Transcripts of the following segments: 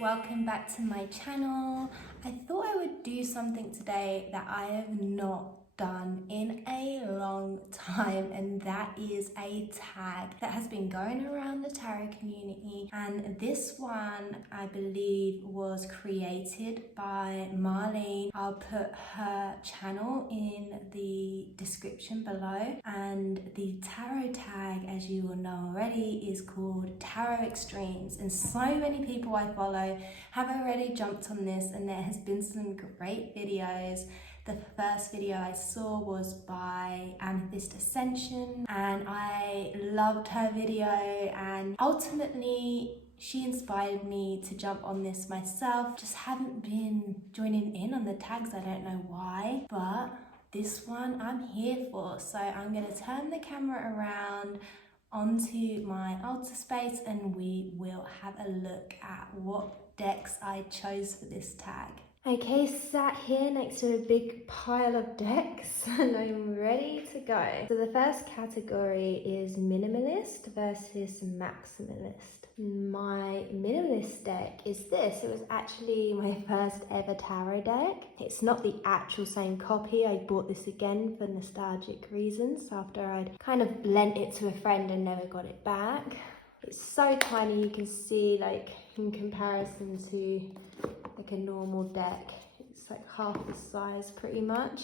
welcome back to my channel. I thought I would do something today that I have not done in a long time, and that is a tag that has been going around the tarot community, and this one I believe was created by Marlene. I'll put her channel in the description below, and the tarot tag, as you will know already, is called tarotextremes, and so many people I follow have already jumped on this, and there has been some great videos. The first video I saw was by Amethyst Ascension, and I loved her video, and ultimately she inspired me to jump on this myself. Just haven't been joining in on the tags, I don't know why, but this one I'm here for. So I'm going to turn the camera around onto my altar space and we will have a look at what decks I chose for this tag. Okay, sat here next to a big pile of decks and I'm ready to go. So the first category is Minimalist versus Maximalist. My Minimalist deck is this. It was actually my first ever tarot deck. It's not the actual same copy. I bought this again for nostalgic reasons after I'd kind of lent it to a friend and never got it back. It's so tiny, you can see, like, in comparison to like a normal deck, it's like half the size pretty much.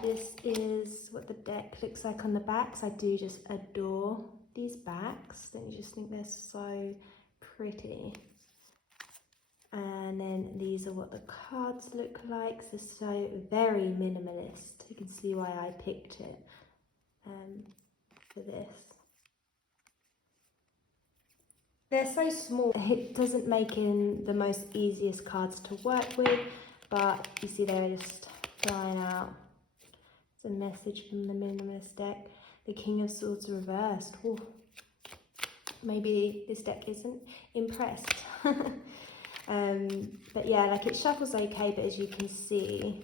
This is what the deck looks like on the backs. I do just adore these backs. Don't you just think they're so pretty? And then these are what the cards look like. So, very minimalist. You can see why I picked it for this. They're so small, it doesn't make it the most easiest cards to work with, but you see they're just flying out. It's a message from the Minimalist deck. The King of Swords reversed. Ooh. Maybe this deck isn't impressed. But yeah, like, it shuffles okay, but as you can see,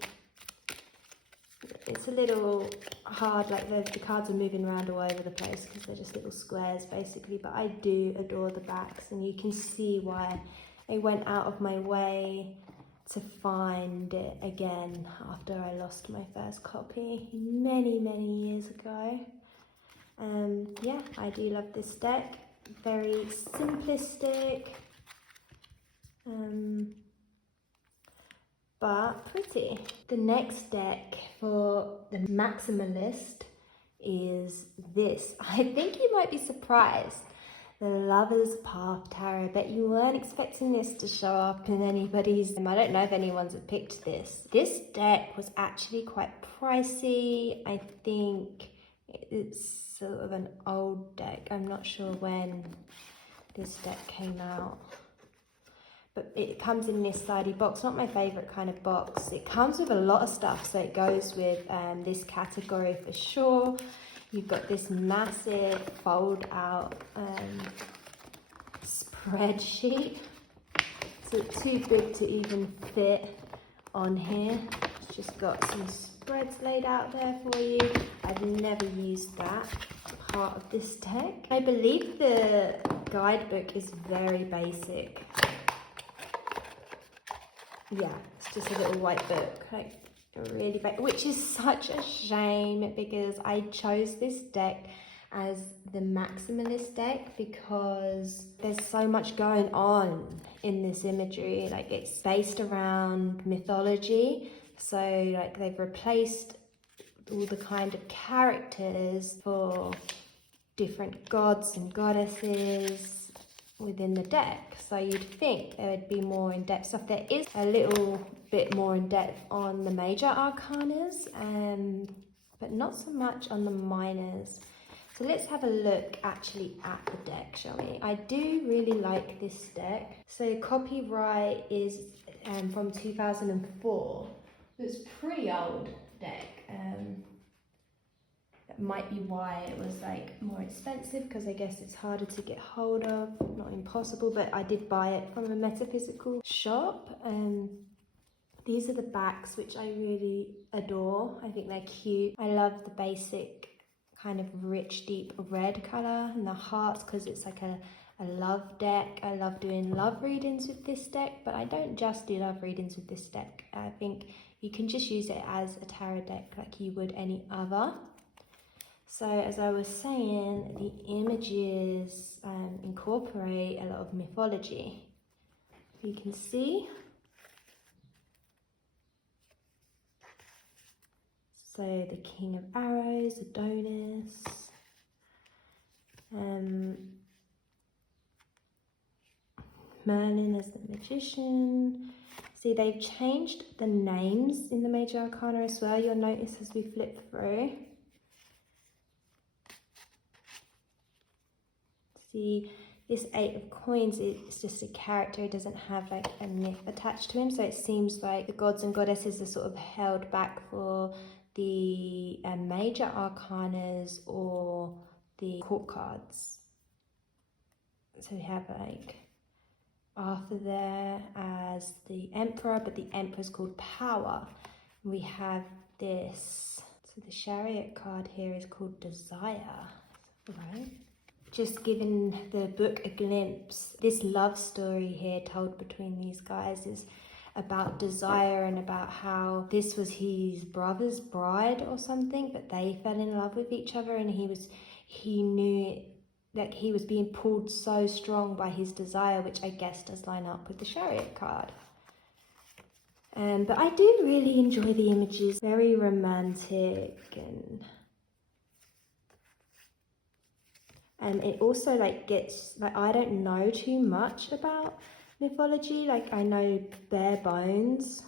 it's a little hard, like the cards are moving around all over the place because they're just little squares basically, but I do adore the backs, and you can see why I went out of my way to find it again after I lost my first copy many years ago. Yeah, I do love this deck. Very simplistic, but pretty. The next deck for the Maximalist is this. I think you might be surprised. The Lover's Path Tarot. Bet you weren't expecting this to show up in anybody's. I don't know if anyone's picked this. This deck was actually quite pricey. I think it's sort of an old deck. I'm not sure when this deck came out. But it comes in this sidey box, not my favourite kind of box. It comes with a lot of stuff, so it goes with this category for sure. You've got this massive fold out spreadsheet. So it's too big to even fit on here. It's just got some spreads laid out there for you. I've never used that part of this deck. I believe the guidebook is very basic. Yeah, it's just a little white book, like really big, which is such a shame because I chose this deck as the Maximalist deck because there's so much going on in this imagery. Like, it's based around mythology, so like they've replaced all the kind of characters for different gods and goddesses within the deck, so you'd think there would be more in-depth stuff. There is a little bit more in-depth on the major arcanas, but not so much on the minors. So let's have a look actually at the deck, shall we? I do really like this deck. So copyright is from 2004. It's a pretty old deck. That might be why it was like more expensive, because I guess it's harder to get hold of. Not impossible, but I did buy it from a metaphysical shop. These are the backs, which I really adore. I think they're cute. I love the basic kind of rich, deep red color, and the hearts because it's like a love deck. I love doing love readings with this deck, but I don't just do love readings with this deck. I think you can just use it as a tarot deck like you would any other. So as I was saying, the images incorporate a lot of mythology. You can see. So the King of Arrows, Adonis, Merlin as the Magician. See, they've changed the names in the Major Arcana as well. You'll notice as we flip through. See, this Eight of Coins is just a character. It doesn't have like a myth attached to him. So it seems like the gods and goddesses are sort of held back for the Major Arcanas or the court cards. So we have like Arthur there as the Emperor, but the Emperor's called Power. We have this, so the Chariot card here is called Desire, right? Just giving the book a glimpse, this love story here told between these guys is about desire and about how this was his brother's bride or something, but they fell in love with each other, and he knew that he was being pulled so strong by his desire, which I guess does line up with the Chariot card. But I do really enjoy the images, very romantic, and it also like gets, like, I don't know too much about mythology, like I know bare bones,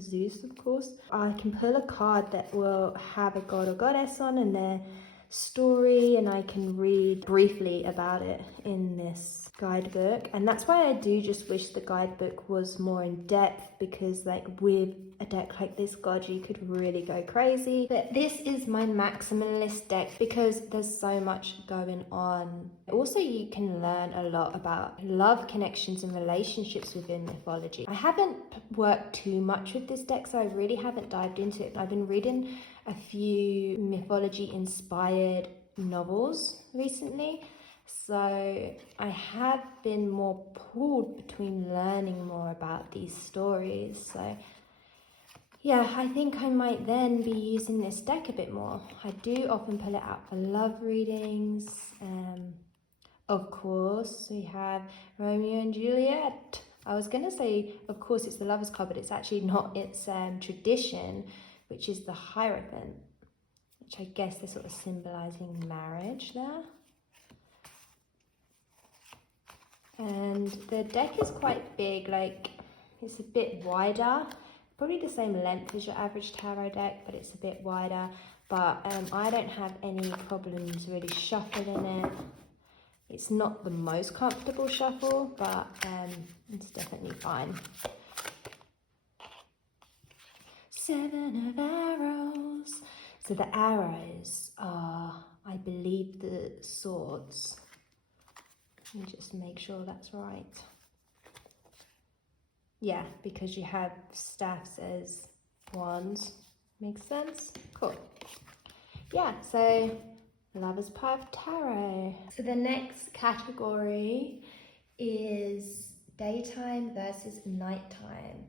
Zeus of course. I can pull a card that will have a god or goddess on and their story, and I can read briefly about it in this guidebook, and that's why I do just wish the guidebook was more in depth, because like with a deck like this, god, you could really go crazy. But this is my maximalist deck because there's so much going on. Also, you can learn a lot about love connections and relationships within mythology. I haven't worked too much with this deck, so I really haven't dived into it. I've been reading a few mythology inspired novels recently, so I have been more pulled between learning more about these stories. So yeah, I think I might then be using this deck a bit more. I do often pull it out for love readings. Of course, we have Romeo and Juliet. I was going to say, of course, it's the Lovers card, but it's actually not. It's tradition, which is the Hierophant, which I guess they're sort of symbolizing marriage there. And the deck is quite big, like it's a bit wider, probably the same length as your average tarot deck, but it's a bit wider. But I don't have any problems really shuffling it. It's not the most comfortable shuffle, but it's definitely fine. Seven of Arrows. So the arrows are, I believe, the swords. Let me just make sure that's right. Yeah, because you have staffs as wands. Makes sense? Cool. Yeah, so Lover's Path Tarot. So the next category is daytime versus nighttime.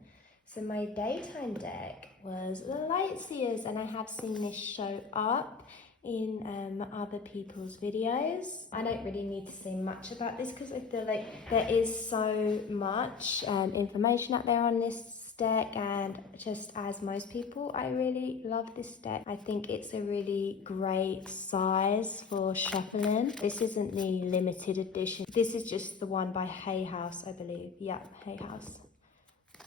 So my daytime deck was the Light Seers, and I have seen this show up in other people's videos. I don't really need to say much about this because I feel like there is so much information out there on this deck, and just as most people, I really love this deck. I think it's a really great size for shuffling. This isn't the limited edition. This is just the one by Hay House, I believe. Yeah, Hay House.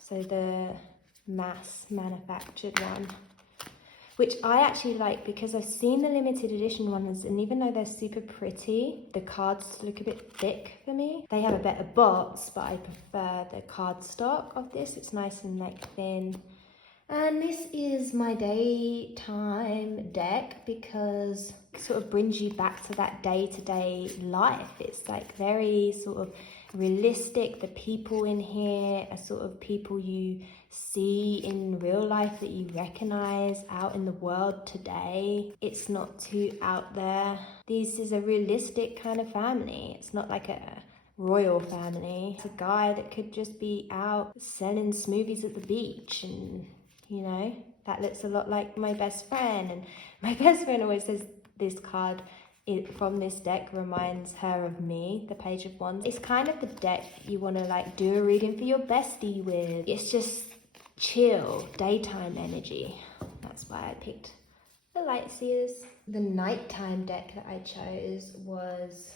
So the mass manufactured one, which I actually like because I've seen the limited edition ones, and even though they're super pretty, the cards look a bit thick for me. They have a better box, but I prefer the cardstock of this. It's nice and like thin. And this is my daytime deck because it sort of brings you back to that day-to-day life. It's like very sort of realistic. The people in here are sort of people you see in real life, that you recognize out in the world today. It's not too out there. This is a realistic kind of family. It's not like a royal family. It's a guy that could just be out selling smoothies at the beach, and you know, that looks a lot like my best friend. And my best friend always says this card from this deck reminds her of me, the Page of Wands. It's kind of the deck you want to like do a reading for your bestie with. It's just chill, daytime energy. That's why I picked the Light Seers. The nighttime deck that I chose was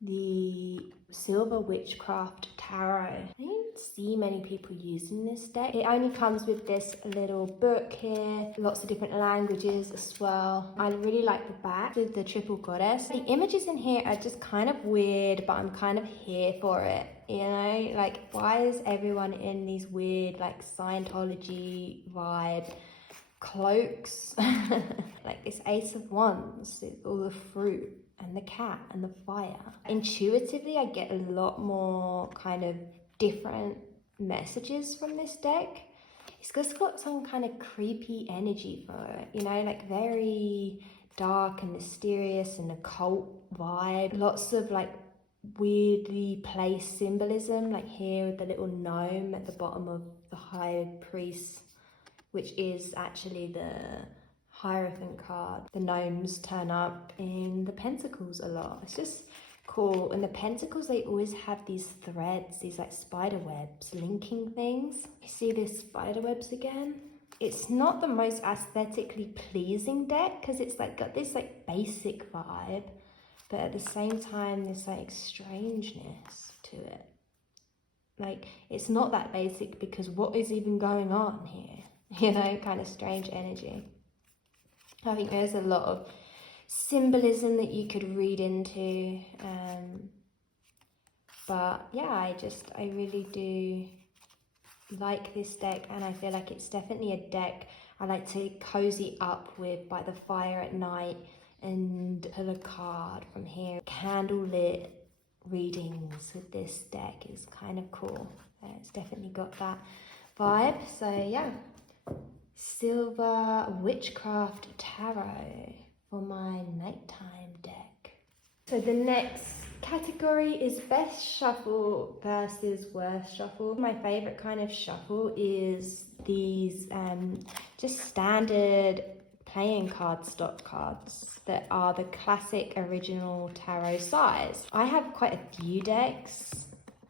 the Silver Witchcraft Tarot. I didn't see many people using this deck. It only comes with this little book here, lots of different languages as well. I really like the back with the triple goddess. The images in here are just kind of weird, but I'm kind of here for it, you know? Like, why is everyone in these weird like Scientology vibe cloaks? Like this Ace of Wands, all the fruit and the cat and the fire. Intuitively, I get a lot more kind of different messages from this deck. It's just got some kind of creepy energy for it, you know, like very dark and mysterious and occult vibe. Lots of like weirdly placed symbolism, like here with the little gnome at the bottom of the High Priest, which is actually the Hierophant card. The gnomes turn up in the Pentacles a lot. It's just cool. And the Pentacles, they always have these threads, these like spider webs linking things. You see these spider webs again? It's not the most aesthetically pleasing deck because it's like got this like basic vibe, but at the same time there's like strangeness to it. Like, it's not that basic because what is even going on here? You know, kind of strange energy. I think there's a lot of symbolism that you could read into, but yeah, I really do like this deck, and I feel like it's definitely a deck I like to cozy up with by the fire at night and pull a card from here. Candlelit readings with this deck is kind of cool. It's definitely got that vibe. So yeah, Silver Witchcraft Tarot for my nighttime deck. So the next category is best shuffle versus worst shuffle. My favorite kind of shuffle is these just standard playing card stock cards that are the classic original tarot size. I have quite a few decks,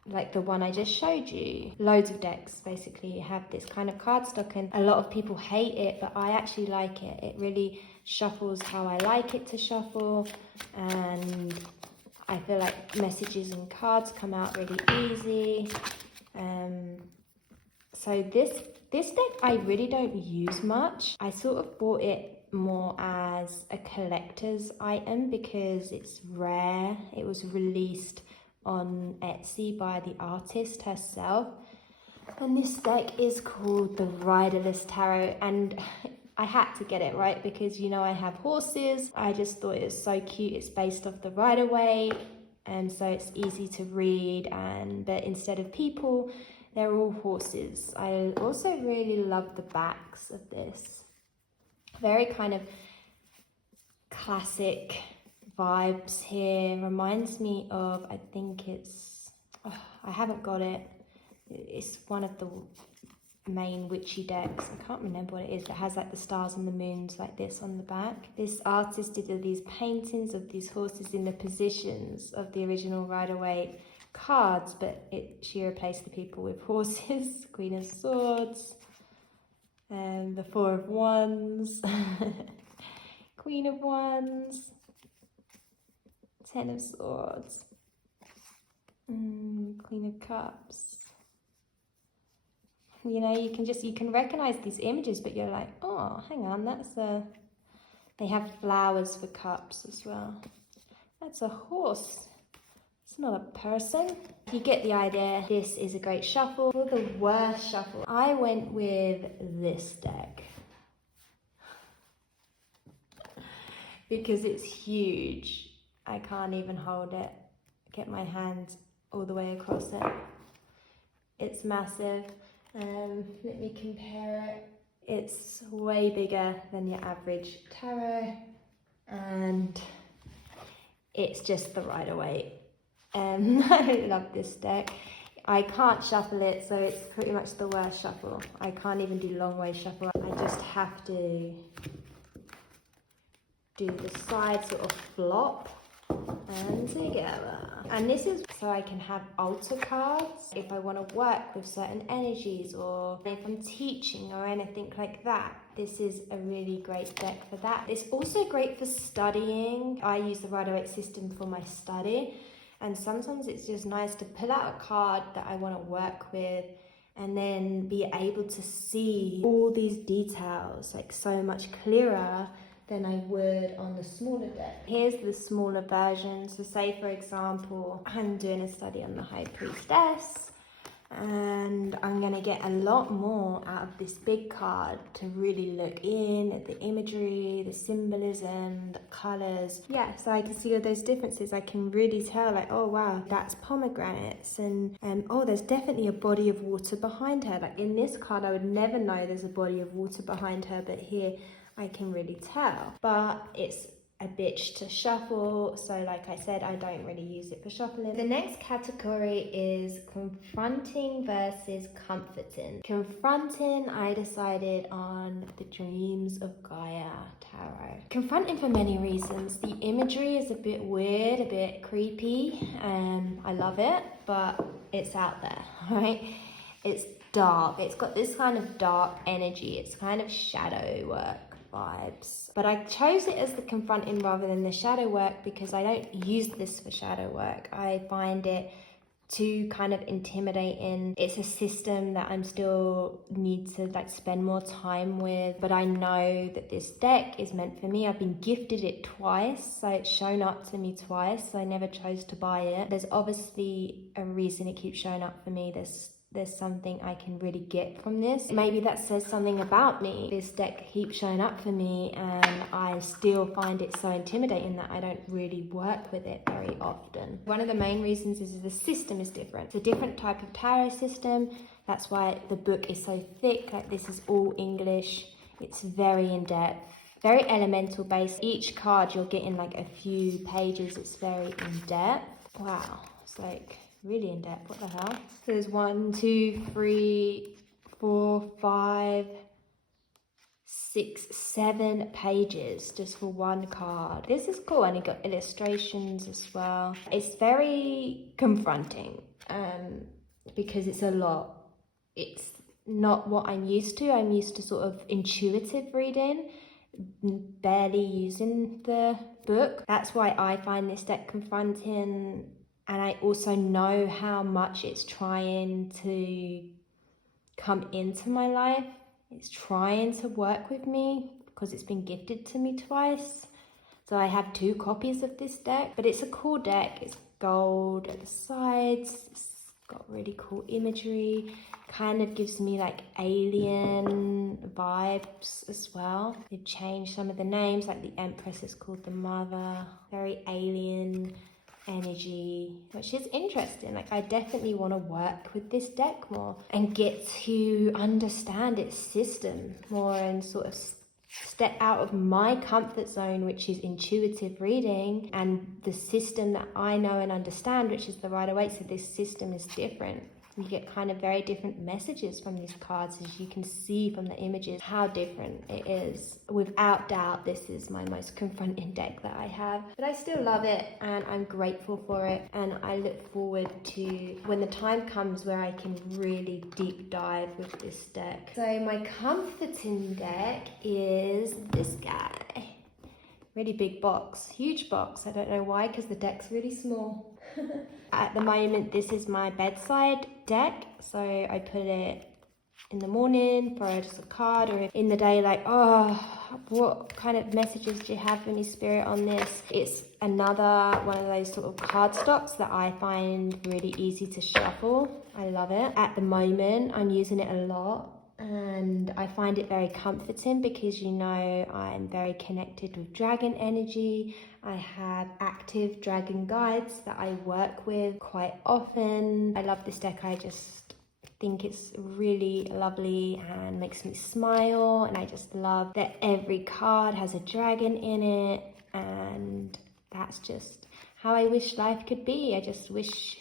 like the one I just showed you. Loads of decks basically have this kind of cardstock, and a lot of people hate it, but I actually like it. It really shuffles how I like it to shuffle, and I feel like messages and cards come out really easy. So this deck I really don't use much. I sort of bought it more as a collector's item because it's rare. It was released on Etsy by the artist herself, and this deck is called the Riderless Tarot, and I had to get it, right, because you know I have horses. I just thought it was so cute. It's based off the Rider-Waite, and so it's easy to read, but instead of people, they're all horses. I also really love the backs of this. Very kind of classic vibes here. Reminds me of, I think it's, I haven't got it. It's one of the main witchy decks. I can't remember what it is, but it has like the stars and the moons like this on the back. This artist did these paintings of these horses in the positions of the original Rider-Waite cards, but she replaced the people with horses. Queen of Swords, and the Four of Wands, Queen of Wands, Ten of Swords, Queen of Cups. You know, you can recognize these images, but you're like, oh, hang on, they have flowers for cups as well. That's a horse. It's not a person. You get the idea. This is a great shuffle. For the worst shuffle, I went with this deck because it's huge. I can't even hold it. Get my hand all the way across it. It's massive. Let me compare it. It's way bigger than your average tarot, and it's just the Rider-Waite. I love this deck. I can't shuffle it, so it's pretty much the worst shuffle. I can't even do long way shuffle. I just have to do the side sort of flop and together. And this is so I can have altar cards if I want to work with certain energies, or if I'm teaching or anything like that. This is a really great deck for that. It's also great for studying. I use the Rider-Waite system for my study, and sometimes it's just nice to pull out a card that I want to work with and then be able to see all these details like so much clearer than I would on the smaller deck. Here's the smaller version. So say for example, I'm doing a study on the High Priestess, and I'm gonna get a lot more out of this big card to really look in at the imagery, the symbolism, the colors. Yeah, so I can see all those differences. I can really tell like, oh wow, that's pomegranates, and oh, there's definitely a body of water behind her. Like in this card, I would never know there's a body of water behind her, but here I can really tell. But it's a bitch to shuffle, so like I said, I don't really use it for shuffling. The next category is confronting versus comforting. Confronting, I decided on the Dreams of Gaia tarot. Confronting for many reasons. The imagery is a bit weird, a bit creepy, I love it, but it's out there, right? It's dark, it's got this kind of dark energy, it's kind of shadow work vibes. But I chose it as the confronting rather than the shadow work because I don't use this for shadow work. I find it too kind of intimidating. It's a system that I'm still need to like spend more time with, but I know that this deck is meant for me. I've been gifted it twice, so it's shown up to me twice, so I never chose to buy it. There's obviously a reason it keeps showing up for me. There's something I can really get from this. Maybe that says something about me. This deck keeps showing up for me, and I still find it so intimidating that I don't really work with it very often. One of the main reasons is the system is different. It's a different type of tarot system. That's why the book is so thick. Like this is all English. It's very in-depth, very elemental based. Each card you're getting like a few pages. It's very in-depth. Wow, it's like really in depth. What the hell? So there's 1, 2, 3, 4, 5, 6, 7 pages just for one card. This is cool, and it got illustrations as well. It's very confronting because it's a lot. It's not what I'm used to. I'm used to sort of intuitive reading, barely using the book. That's why I find this deck confronting. And I also know how much it's trying to come into my life. It's trying to work with me because it's been gifted to me twice. So I have 2 copies of this deck, but it's a cool deck. It's gold at the sides. It's got really cool imagery. Kind of gives me like alien vibes as well. They've changed some of the names, like the Empress is called the Mother. Very alien energy, which is interesting. Like I definitely want to work with this deck more and get to understand its system more and sort of step out of my comfort zone, which is intuitive reading, and the system that I know and understand, which is the Rider-Waite. So this system is different. You get kind of very different messages from these cards, as you can see from the images how different it is. Without doubt, this is my most confronting deck that I have, but I still love it and I'm grateful for it, and I look forward to when the time comes where I can really deep dive with this deck. So my comforting deck is this guy. Really big box, huge box. I don't know why, because the deck's really small. At the moment, this is my bedside deck. So I put it in the morning for just a card, or in the day like, oh, what kind of messages do you have for me, Spirit, on this? It's another one of those sort of card stocks that I find really easy to shuffle. I love it. At the moment, I'm using it a lot. And I find it very comforting because, you know, I'm very connected with dragon energy. I have active dragon guides that I work with quite often. I love this deck. I just think it's really lovely and makes me smile, and I just love that every card has a dragon in it, and that's just how I wish life could be. I just wish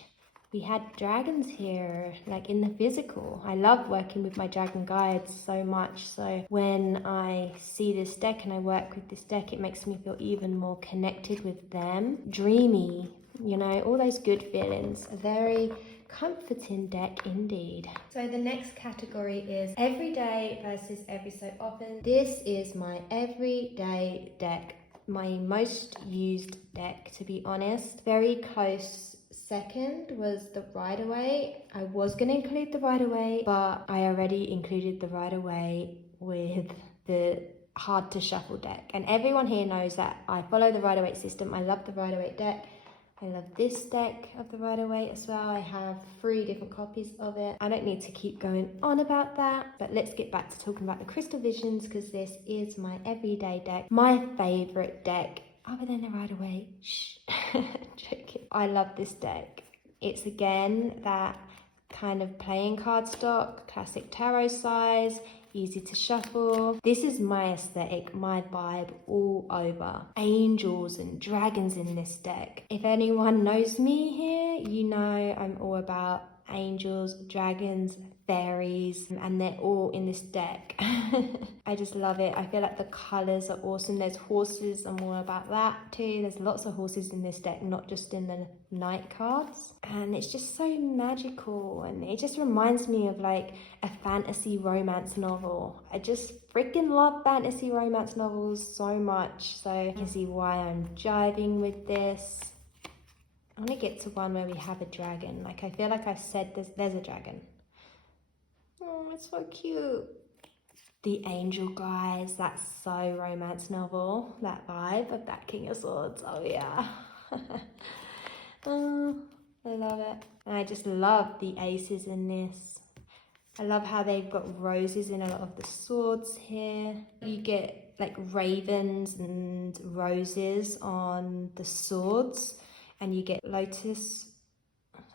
we had dragons here, like in the physical. I love working with my dragon guides so much, so when I see this deck and I work with this deck, it makes me feel even more connected with them. Dreamy, you know, all those good feelings. A very comforting deck indeed. So the next category is everyday versus every so often. This is my everyday deck, my most used deck, to be honest. Very close second was the Riderway. I was going to include the Riderway, but I already included the Riderway with the hard to shuffle deck. And everyone here knows that I follow the Rider-Waite system. I love the Rider-Waite deck. I love this deck of the Rider-Waite as well. I have 3 different copies of it. I don't need to keep going on about that, but let's get back to talking about the Crystal Visions, because this is my everyday deck. My favorite deck, other than the Rider-Waite. Shh, joking. I love this deck. It's again that kind of playing card stock, classic tarot size, easy to shuffle. This is my aesthetic, my vibe all over. Angels and dragons in this deck. If anyone knows me here, you know I'm all about angels, dragons, fairies, and they're all in this deck. I just love it. I feel like the colors are awesome. There's horses, I'm all about that too. There's lots of horses in this deck, not just in the night cards. And it's just so magical, and it just reminds me of like a fantasy romance novel. I just freaking love fantasy romance novels so much, so you can see why I'm jiving with this. I want to get to one where we have a dragon. Like, I feel like I've said there's a dragon. Oh, it's so cute. The Angel, guys, that's so romance novel. That vibe of that King of Swords. Oh yeah. Oh, I love it. And I just love the aces in this. I love how they've got roses in a lot of the swords here. You get like ravens and roses on the swords, and you get lotus,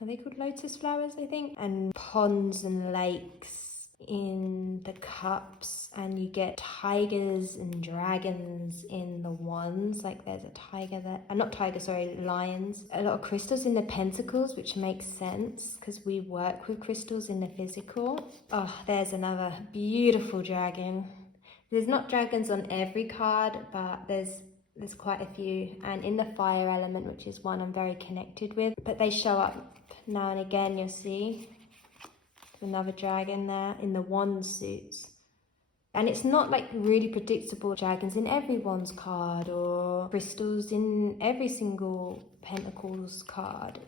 are they called lotus flowers, I think? And ponds and lakes in the cups, and you get tigers and dragons in the wands. Like there's a tiger there, not tiger, sorry, lions. A lot of crystals in the pentacles, which makes sense because we work with crystals in the physical. Oh, there's another beautiful dragon. There's not dragons on every card, but there's quite a few, and in the fire element, which is one I'm very connected with, but they show up now and again. You'll see another dragon there in the wand suits, and it's not like really predictable dragons in every wands card or crystals in every single pentacles card.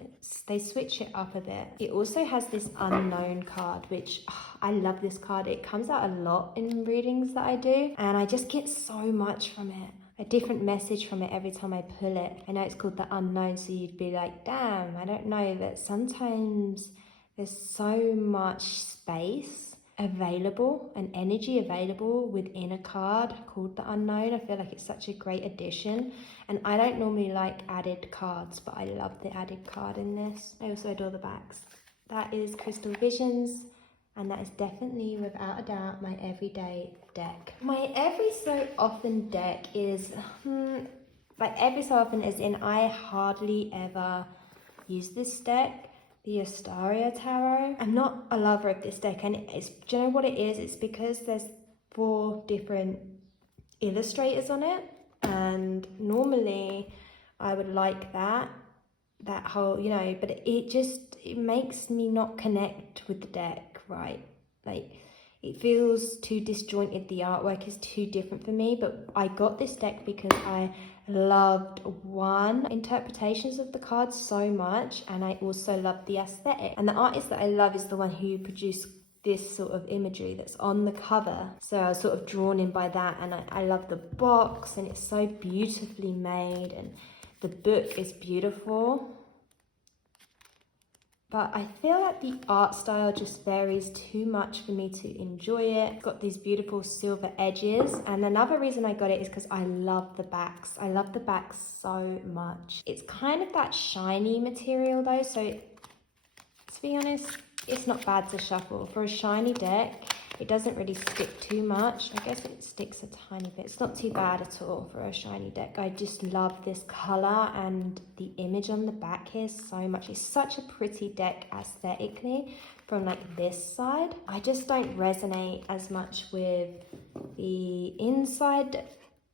They switch it up a bit. It also has this unknown card, which I love this card. It comes out a lot in readings that I do, and I just get so much from it. A different message from it every time I pull it. I know it's called the unknown, so you'd be like, damn, I don't know, that sometimes there's so much space available and energy available within a card called the unknown. I feel like it's such a great addition, and I don't normally like added cards, but I love the added card in this. I also adore the backs. That is Crystal Visions, and that is definitely, without a doubt, my everyday deck. My every so often deck is, like every so often as in I hardly ever use this deck. The Ostara Tarot. I'm not a lover of this deck, and it's, do you know what it is? It's because there's 4 different illustrators on it, and normally I would like that whole, you know, but it makes me not connect with the deck, right? Like, it feels too disjointed. The artwork is too different for me, but I got this deck because I loved interpretations of the cards so much, and I also loved the aesthetic. And the artist that I love is the one who produced this sort of imagery that's on the cover. So I was sort of drawn in by that, and I love the box, and it's so beautifully made, and the book is beautiful. But I feel like the art style just varies too much for me to enjoy it. It's got these beautiful silver edges. And another reason I got it is because I love the backs. I love the backs so much. It's kind of that shiny material though, so to be honest, it's not bad to shuffle. For a shiny deck, it doesn't really stick too much. I guess it sticks a tiny bit. It's not too bad at all for a shiny deck. I just love this color and the image on the back here so much. It's such a pretty deck aesthetically from like this side. I just don't resonate as much with the inside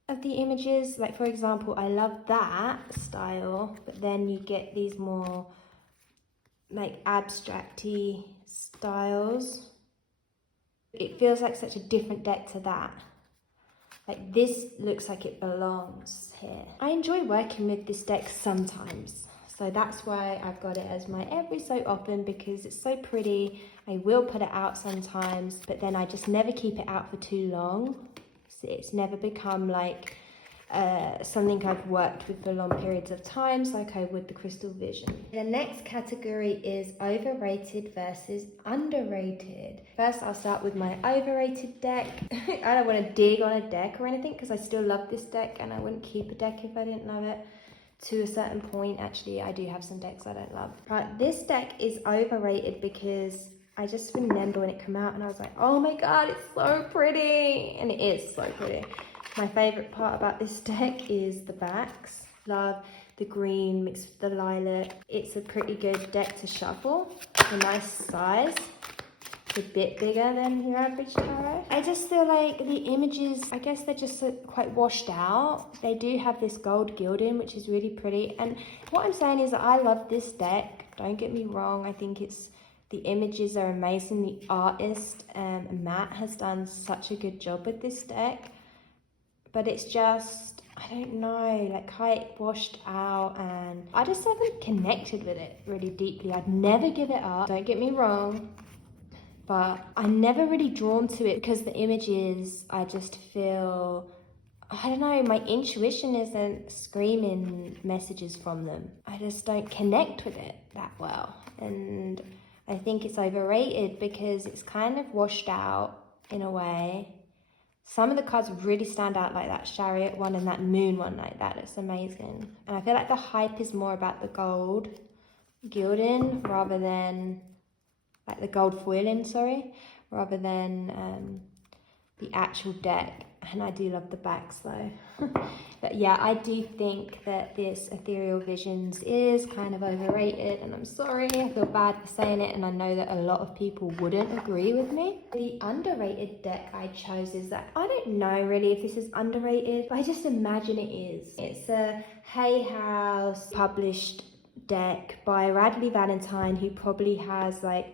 of the images. Like for example, I love that style, but then you get these more like abstract-y styles. It feels like such a different deck to that. Like this looks like it belongs here. I enjoy working with this deck sometimes. So that's why I've got it as my every so often, because it's so pretty. I will put it out sometimes, but then I just never keep it out for too long. So it's never become like something I've worked with for long periods of times, like I would the Crystal Vision. The next category is overrated versus underrated. First, I'll start with my overrated deck. I don't want to dig on a deck or anything because I still love this deck and I wouldn't keep a deck if I didn't love it. To a certain point, actually, I do have some decks I don't love. But this deck is overrated because I just remember when it came out and I was like, oh my god, it's so pretty. And it is so pretty. My favourite part about this deck is the backs. Love the green mixed with the lilac. It's a pretty good deck to shuffle. It's a nice size. It's a bit bigger than your average tarot. I just feel like the images, I guess they're just quite washed out. They do have this gold gilding, which is really pretty. And what I'm saying is that I love this deck. Don't get me wrong. I think the images are amazing. The artist, Matt, has done such a good job with this deck. But it's just, I don't know, like quite washed out, and I just haven't connected with it really deeply. I'd never give it up, don't get me wrong, but I'm never really drawn to it because the images, I just feel, I don't know, my intuition isn't screaming messages from them. I just don't connect with it that well. And I think it's overrated because it's kind of washed out in a way. Some of the cards really stand out, like that Chariot one and that Moon one, like that. It's amazing. And I feel like the hype is more about the gold gilding rather than, like the gold foiling, sorry, rather than the actual deck. And I do love the backs though. But yeah, I do think that this Ethereal Visions is kind of overrated, and I'm sorry, I feel bad for saying it, and I know that a lot of people wouldn't agree with me. The underrated deck I chose is that, I don't know really if this is underrated, but I just imagine it is. It's a Hay House published deck by Radley Valentine, who probably has like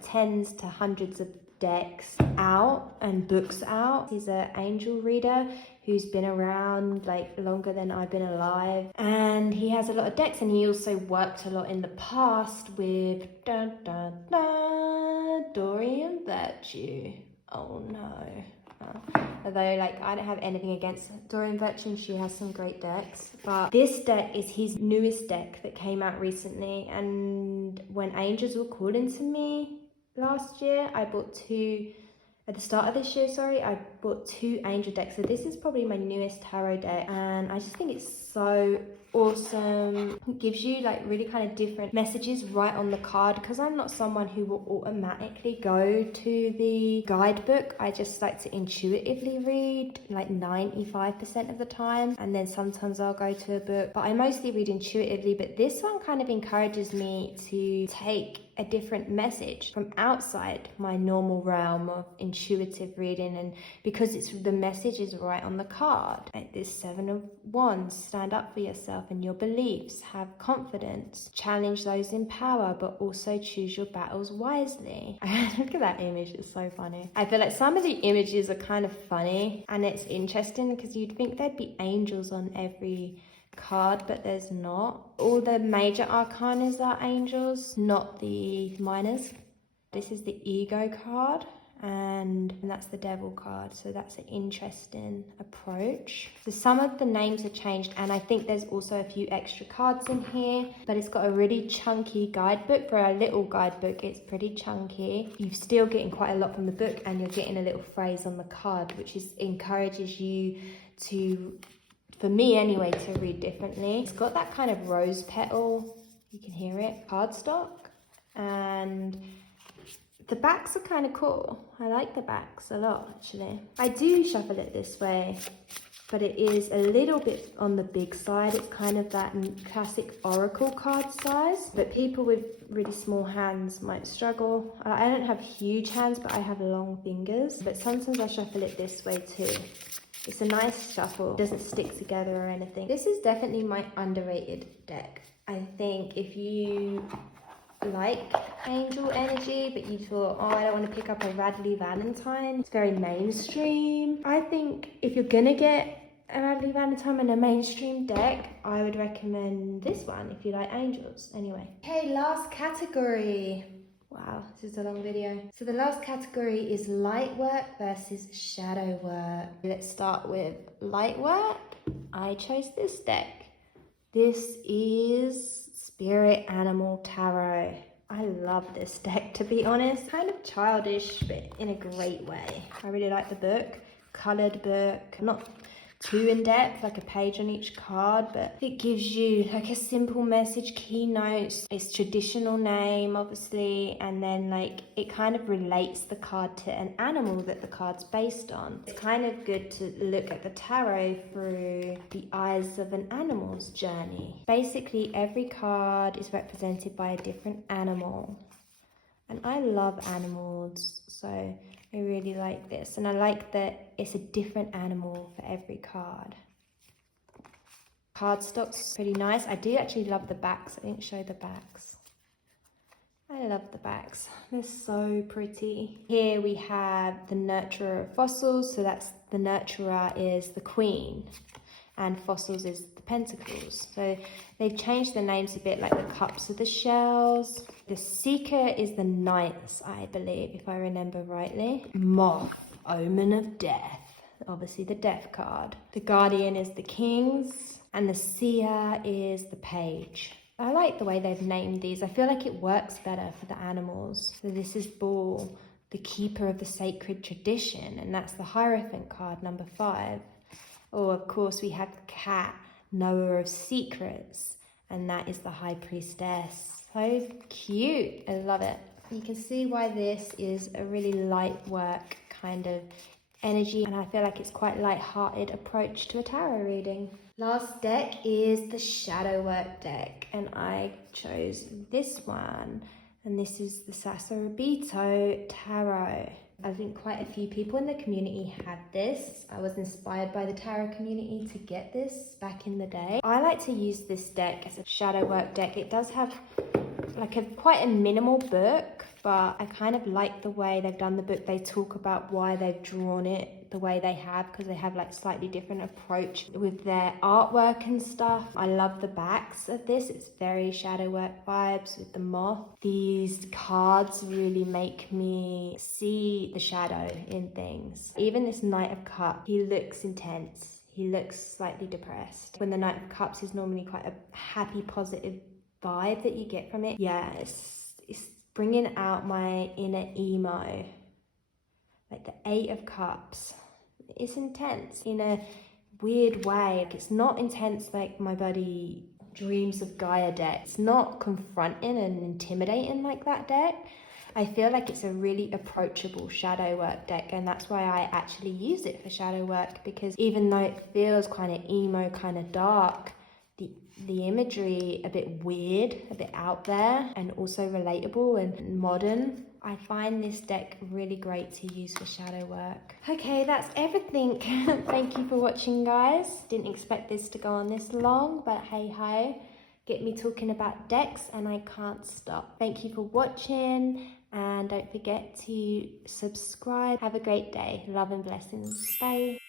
tens to hundreds of decks out and books out. He's an angel reader who's been around like longer than I've been alive, and he has a lot of decks, and he also worked a lot in the past with Dorian Virtue. Oh no. Although, like, I don't have anything against Dorian Virtue, she has some great decks, but this deck is his newest deck that came out recently. And when angels were calling to me last year, I bought two, at the start of this year, sorry, I bought two angel decks. So this is probably my newest tarot deck, and I just think it's so awesome. It gives you like really kind of different messages right on the card, because I'm not someone who will automatically go to the guidebook. I just like to intuitively read like 95% of the time, and then sometimes I'll go to a book, but I mostly read intuitively. But this one kind of encourages me to take a different message from outside my normal realm of intuitive reading, and because the message is right on the card, like this 7 of Wands, stand up for yourself and your beliefs, have confidence, challenge those in power, but also choose your battles wisely. Look at that image, it's so funny. I feel like some of the images are kind of funny, and it's interesting because you'd think there'd be angels on every card, but there's not. All the major arcanas are angels, not the minors. This is the ego card, and that's the devil card, so that's an interesting approach. So some of the names are changed, and I think there's also a few extra cards in here, but it's got a really chunky guidebook. For a little guidebook, it's pretty chunky. You're still getting quite a lot from the book, and you're getting a little phrase on the card, which encourages you to, for me anyway, to read differently. It's got that kind of rose petal, you can hear it, cardstock, and the backs are kind of cool. I like the backs a lot, actually. I do shuffle it this way, but it is a little bit on the big side. It's kind of that classic oracle card size, but people with really small hands might struggle. I don't have huge hands, but I have long fingers, but sometimes I shuffle it this way too. It's a nice shuffle. It doesn't stick together or anything. This is definitely my underrated deck. I think if you like angel energy, but you thought, oh, I don't want to pick up a Radley Valentine, it's very mainstream. I think if you're gonna get a Radley Valentine in a mainstream deck, I would recommend this one if you like angels. Anyway, okay, last category. Wow, this is a long video. So the last category is light work versus shadow work. Let's start with light work. I chose this deck. This is Spirit Animal Tarot. I love this deck, to be honest. Kind of childish, but in a great way. I really like the book. Coloured book. Not too in-depth, like a page on each card, but it gives you like a simple message, keynotes, its traditional name obviously, and then like it kind of relates the card to an animal that the card's based on. It's kind of good to look at the tarot through the eyes of an animal's journey. Basically every card is represented by a different animal, and I love animals, so I really like this, and I like that it's a different animal for every card. Cardstock's pretty nice. I do actually love the backs. I didn't show the backs. I love the backs. They're so pretty. Here we have the Nurturer of Fossils. So that's the Nurturer is the Queen, and Fossils is the Pentacles. So they've changed the names a bit, like the Cups of the Shells. The Seeker is the Knights, I believe, if I remember rightly. Moth, Omen of Death. Obviously the Death card. The Guardian is the Kings, and the Seer is the Page. I like the way they've named these. I feel like it works better for the animals. So this is Bull, the Keeper of the Sacred Tradition, and that's the Hierophant card, number 5. Oh, of course, we have the Cat, Knower of Secrets, and that is the High Priestess. So cute. I love it. You can see why this is a really light work kind of energy, and I feel like it's quite light-hearted approach to a tarot reading. Last deck is the shadow work deck, and I chose this one, and this is the Sassorabito Tarot. I think quite a few people in the community had this. I was inspired by the tarot community to get this back in the day. I like to use this deck as a shadow work deck. It does have like quite a minimal book, but I kind of like the way they've done the book. They talk about why they've drawn it the way they have, because they have like slightly different approach with their artwork and stuff. I love the backs of this. It's very shadow work vibes with the moth. These cards really make me see the shadow in things. Even this Knight of Cups, he looks intense. He looks slightly depressed. When the Knight of Cups is normally quite a happy, positive vibe that you get from it. Yeah, it's bringing out my inner emo. Like the 8 of Cups, it's intense in a weird way. Like it's not intense like my buddy Dreams of Gaia deck. It's not confronting and intimidating like that deck. I feel like it's a really approachable shadow work deck, and that's why I actually use it for shadow work, because even though it feels kind of emo, kind of dark, the imagery a bit weird, a bit out there, and also relatable and modern. I find this deck really great to use for shadow work. Okay, that's everything. Thank you for watching, guys. Didn't expect this to go on this long, but hey ho. Get me talking about decks and I can't stop. Thank you for watching, and don't forget to subscribe. Have a great day. Love and blessings. Bye.